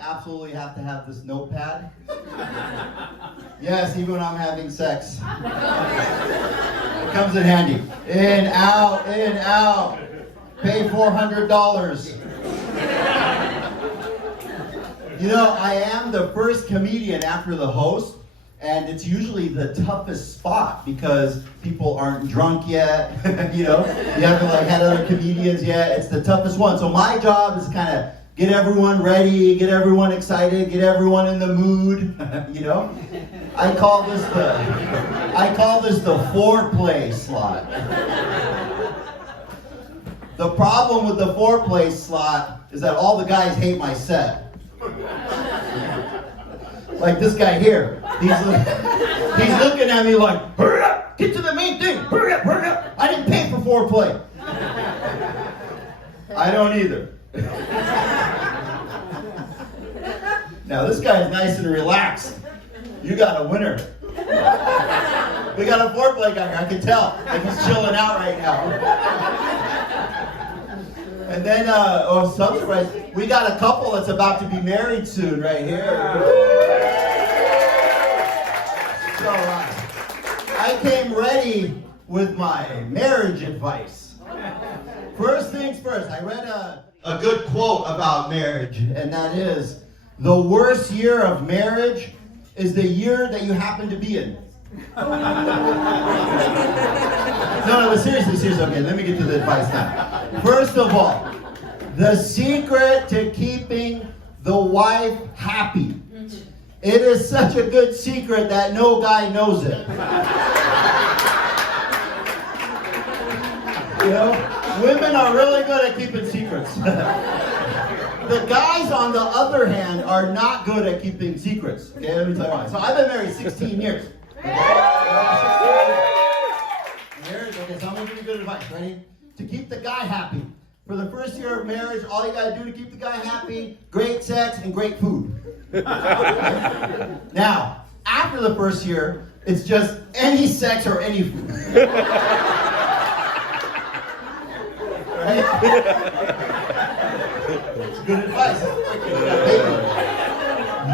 absolutely have to have this notepad. Yes, even when I'm having sex. It comes in handy. In, out, in, out. Pay $400. You know, I am the first comedian after the host, and it's usually the toughest spot because people aren't drunk yet. You know, you haven't like had other comedians yet. It's the toughest one. So my job is kind of get everyone ready, get everyone excited, get everyone in the mood. You know, I call this the Foreplay slot. The problem with the Foreplay slot is that all the guys hate my set. Like this guy here, he's looking at me like, hurry up, get to the main thing, hurry up, hurry up. I didn't pay for Foreplay. I don't either. Now this guy is nice and relaxed. You got a winner. We got a Foreplay guy here, I can tell. Like he's chilling out right now. And then, some surprise, we got a couple that's about to be married soon right here. So, I came ready with my marriage advice. First things first, I read a good quote about marriage, and that is, the worst year of marriage is the year that you happen to be in. No, but seriously, okay, let me get to the advice now. First of all, the secret to keeping the wife happy. It is such a good secret that no guy knows it. You know, women are really good at keeping secrets. The guys, on the other hand, are not good at keeping secrets. Okay, let me tell you why. So I've been married 16 years. Okay, so I'm going to give you good advice. Ready? To keep the guy happy. For the first year of marriage, all you got to do to keep the guy happy, great sex and great food. Now, after the first year, it's just any sex or any food. Right? It's good advice.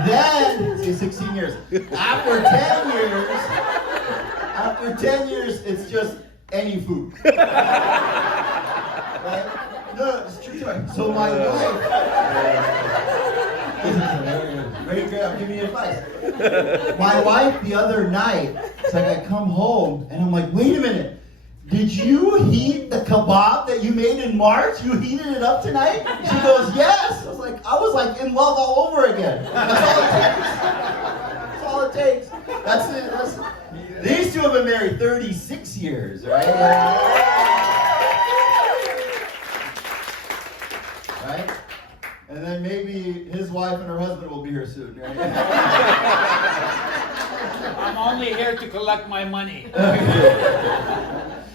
Then, say 16 years. After 10 years, it's just any food. Right? No, it's true. So my wife, very good, I'm giving you advice. My wife the other night, it's like I come home and I'm like, wait a minute, did you heat the kebab that you made in March? You heated it up tonight? She goes, yes. I was like in love all over again. That's all it takes. That's it. These two have been married 36 years, right? Right? And then maybe his wife and her husband will be here soon, right? I'm only here to collect my money.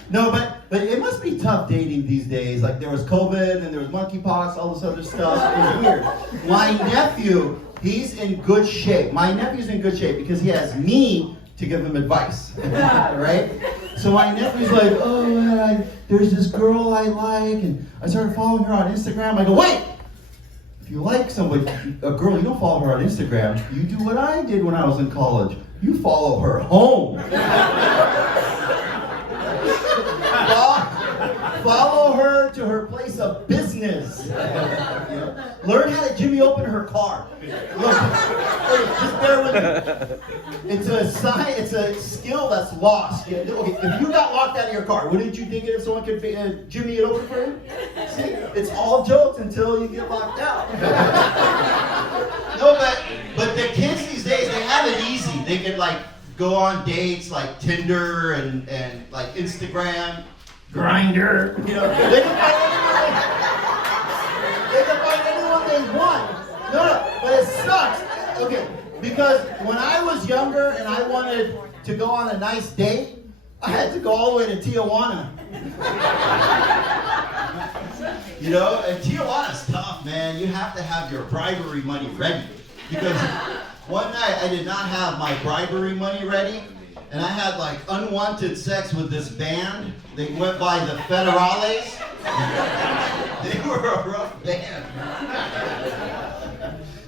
No, but it must be tough dating these days. Like there was COVID and there was monkeypox, all this other stuff. It was weird. My nephew, he's in good shape. My nephew's in good shape because he has me to give him advice, right? So my nephew's like, oh, there's this girl I like, and I started following her on Instagram. I go, wait! If you like somebody, a girl, you don't follow her on Instagram. You do what I did when I was in college. You follow her home. Follow her to her place of business. You know? Learn how to Jimmy open her car. Look, just bear with me. It's a skill that's lost. Okay, if you got locked out of your car, wouldn't you think if someone could Jimmy it open for you? See, it's all jokes until you get locked out. No, but the kids these days, they have it easy. They can like go on dates like Tinder and like Instagram. Grinder, you know, they can find anyone they want. No, but it sucks. Okay, because when I was younger and I wanted to go on a nice date, I had to go all the way to Tijuana. You know, and Tijuana's tough, man. You have to have your bribery money ready. Because one night I did not have my bribery money ready. And I had like unwanted sex with this band. They went by the Federales. They were a rough band.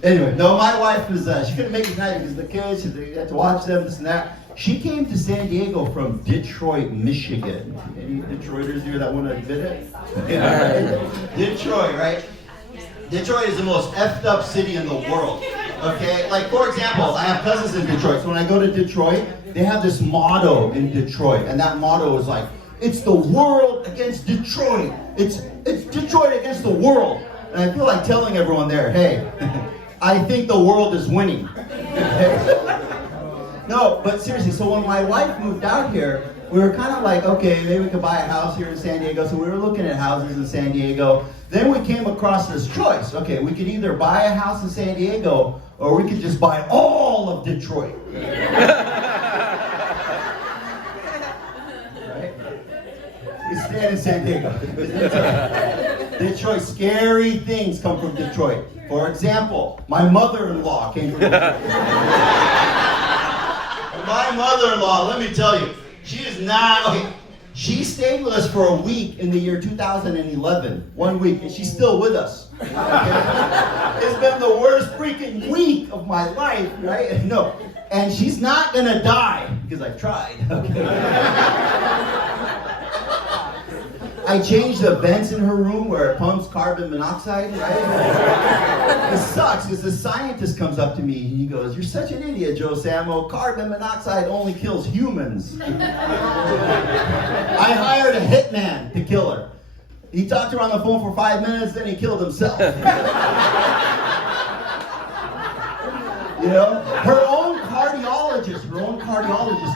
Anyway, no, my wife was, she couldn't make it tonight because the kids, they had to watch them, this and that. She came to San Diego from Detroit, Michigan. Any Detroiters here that want to admit it? Yeah. Detroit, right? Detroit is the most effed up city in the world. Okay? Like, for example, I have cousins in Detroit. So when I go to Detroit, they have this motto in Detroit. And that motto is like, it's the world against Detroit. It's Detroit against the world. And I feel like telling everyone there, hey, I think the world is winning. No, but seriously, so when my wife moved out here, we were kind of like, okay, maybe we could buy a house here in San Diego. So we were looking at houses in San Diego. Then we came across this choice. Okay, we could either buy a house in San Diego or we could just buy all of Detroit. Right? We stand in San Diego. Detroit, scary things come from Detroit. For example, my mother-in-law came from Detroit. My mother-in-law, let me tell you, she is not, okay, she stayed with us for a week in the year 2011, 1 week, and she's still with us. Okay? It's been the worst freaking week of my life, right? No, and she's not gonna die, because I tried, okay? I changed the vents in her room where it pumps carbon monoxide, right? It sucks because the scientist comes up to me and he goes, "You're such an idiot, Joe Samo. Carbon monoxide only kills humans." I hired a hitman to kill her. He talked to her on the phone for 5 minutes, then he killed himself. You know? Her own cardiologist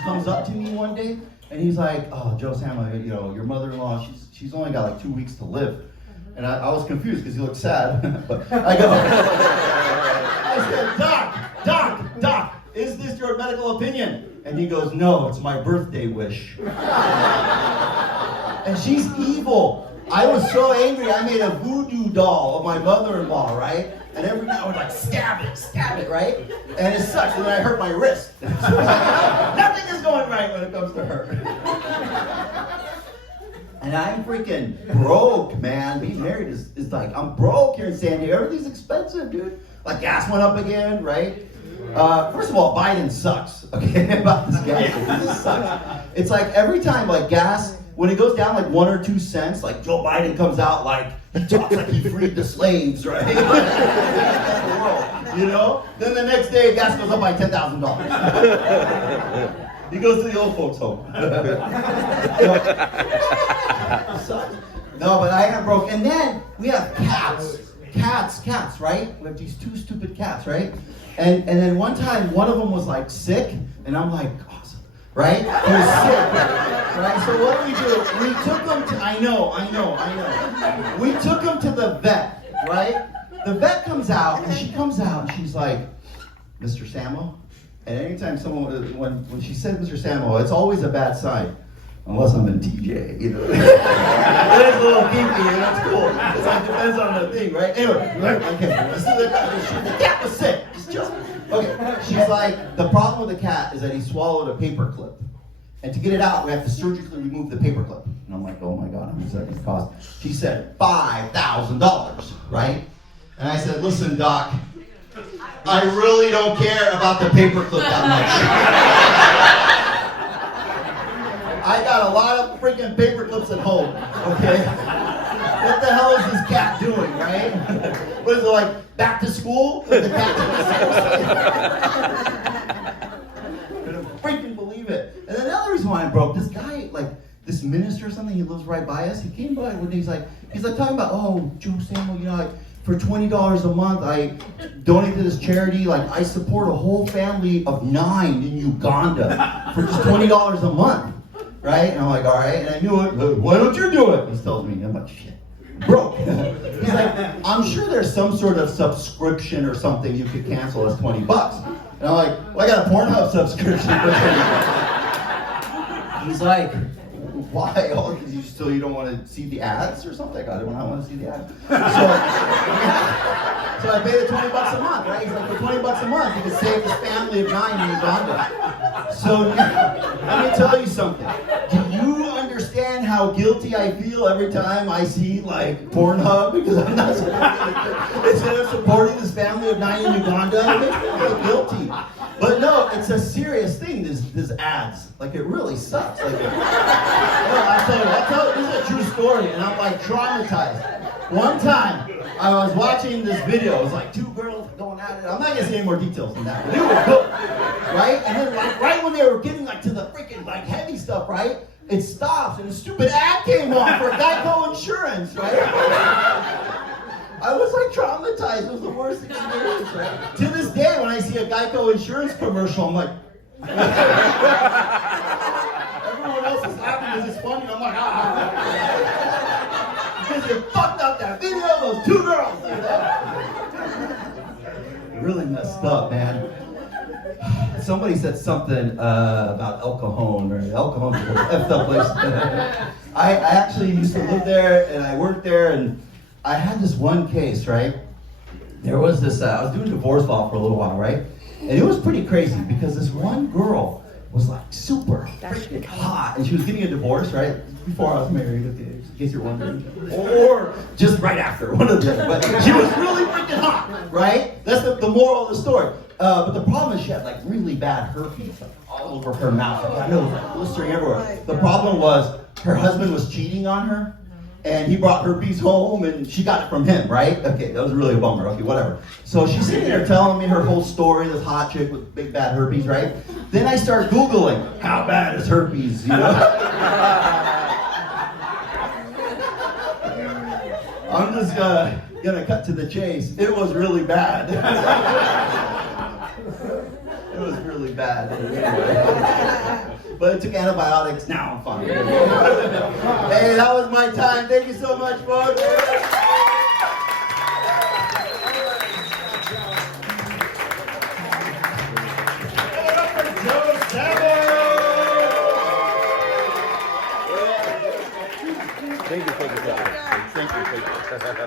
comes up to me one day and he's like, "Oh, Joe Samo, you know, your mother-in-law, she's only got like 2 weeks to live." And I was confused because he looked sad. But I said, Doc, is this your medical opinion? And he goes, "No, it's my birthday wish." And she's evil. I was so angry, I made a voodoo doll of my mother-in-law, right? And every night I would like, stab it, right? And it sucks, and then I hurt my wrist. Nothing is going right when it comes to her. And I'm freaking broke, man. Being married is like, I'm broke here in San Diego. Everything's expensive, dude. Like gas went up again, right? First of all, Biden sucks, okay, about this gas. This sucks. It's like every time like gas, when it goes down like 1 or 2 cents, like Joe Biden comes out like, he talks like he freed the slaves, right? That's the world, you know? Then the next day, gas goes up by $10,000. He goes to the old folks' home. No, but I am broke. And then we have cats, right? We have these 2 stupid cats, right? And then one time, one of them was like sick, and I'm like, awesome, right? He was sick, right? So what do? We took him to, I know. We took him to the vet, right? The vet comes out, and she comes out, and she's like, "Mr. Samo?" And anytime someone, when she said Mr. Samo, it's always a bad sign. Unless I'm in TJ, you know. It is a little kinky, and that's cool. It's like, depends on the thing, right? Anyway, okay. The cat was sick. Okay, she's like, the problem with the cat is that he swallowed a paper clip. And to get it out, we have to surgically remove the paper clip. And I'm like, oh my God, how much is that going to cost? She said, $5,000, right? And I said, listen, Doc, I really don't care about the paper clip that much. I got a lot of freaking paper clips at home, okay? What the hell is this cat doing, right? What is it, like, back to school? The cat I couldn't freaking believe it. And another reason why I'm broke, this guy, like, this minister or something, he lives right by us, he came by one day, he's like talking about, "Oh, Joe Samo, you know, like, for $20 a month, I donate to this charity. Like, I support a whole family of 9 in Uganda for just $20 a month." Right? And I'm like, all right. And I knew it. "Why don't you do it?" He tells me. I'm like, shit, broke. He's like, "I'm sure there's some sort of subscription or something you could cancel as $20. And I'm like, "Well, I got a Pornhub subscription for $20. He's like, "Why?" "Oh, because you don't want to see the ads or something." I don't want to see the ads. So I paid the $20 a month, right? He's like, for $20 a month, you could save this family of 9 in Uganda. So let me tell you something. Do you understand how how guilty I feel every time I see like Pornhub because I'm not supporting instead of supporting this family of 9 in Uganda. It makes me feel guilty. But no, it's a serious thing. This ads, like it really sucks. Like, no, I'll tell you, this is a true story, and I'm like traumatized. One time, I was watching this video. It was like 2 girls going at it. I'm not gonna say any more details than that, but it was good, right? And then like right when they were getting like to the freaking like heavy stuff, right? It stops, and a stupid ad came on for Geico Insurance, right? I was like traumatized. It was the worst experience, right? To this day, when I see a Geico Insurance commercial, I'm like, everyone else is laughing because it's funny. I'm like, because they fucked up that video, those 2 girls. Really messed up, man. Somebody said something about El Cajon, or El Cajon is an effed up place. I actually used to live there, and I worked there, and I had this one case, right? There was this, I was doing divorce law for a little while, right? And it was pretty crazy because this one girl was like super freaking hot, and she was getting a divorce, right? Before I was married, okay, in case you're wondering. Or just right after, one of the other. But she was really freaking hot, right? That's the moral of the story. But the problem is she had like really bad herpes like, all over her mouth. Like, I know, like, blistering everywhere. The problem was her husband was cheating on her, and he brought herpes home, and she got it from him, right? Okay, that was really a bummer. Okay, whatever. So she's sitting there telling me her whole story, this hot chick with big bad herpes, right? Then I start Googling, how bad is herpes, you know? I'm just gonna cut to the chase. It was really bad. It was really bad. But I took antibiotics. Now I'm fine. Hey, that was my time. Thank you so much, folks. Thank you.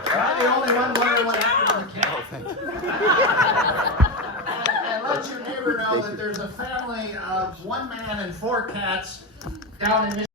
I'm the only one wondering what happened to the cat. And let your neighbor know that there's a family of 1 man and 4 cats down in Michigan.